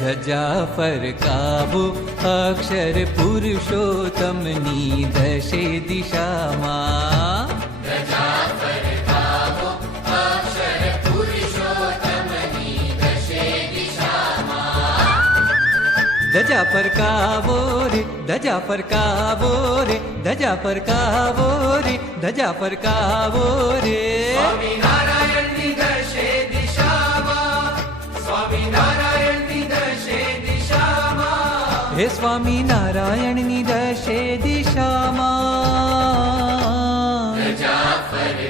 ધજા ફરકાવો અક્ષર પુરુષોત્તમની દશે દિશામાં. ધજા ફરકાવો અક્ષર પુરુષોત્તમની દશે દિશામાં. ધજા ફરકાવો રે ધજા ફરકાવો રે ધજા ફરકાવો રે ધજા ફરકાવો રે. સ્વામિનારાયણની દશે દિશામાં. સ્વામિનારાયણની દશે દિશામાં. હે સ્વામિનારાયણની દશે દિશામાં. ધજા ફરકાવો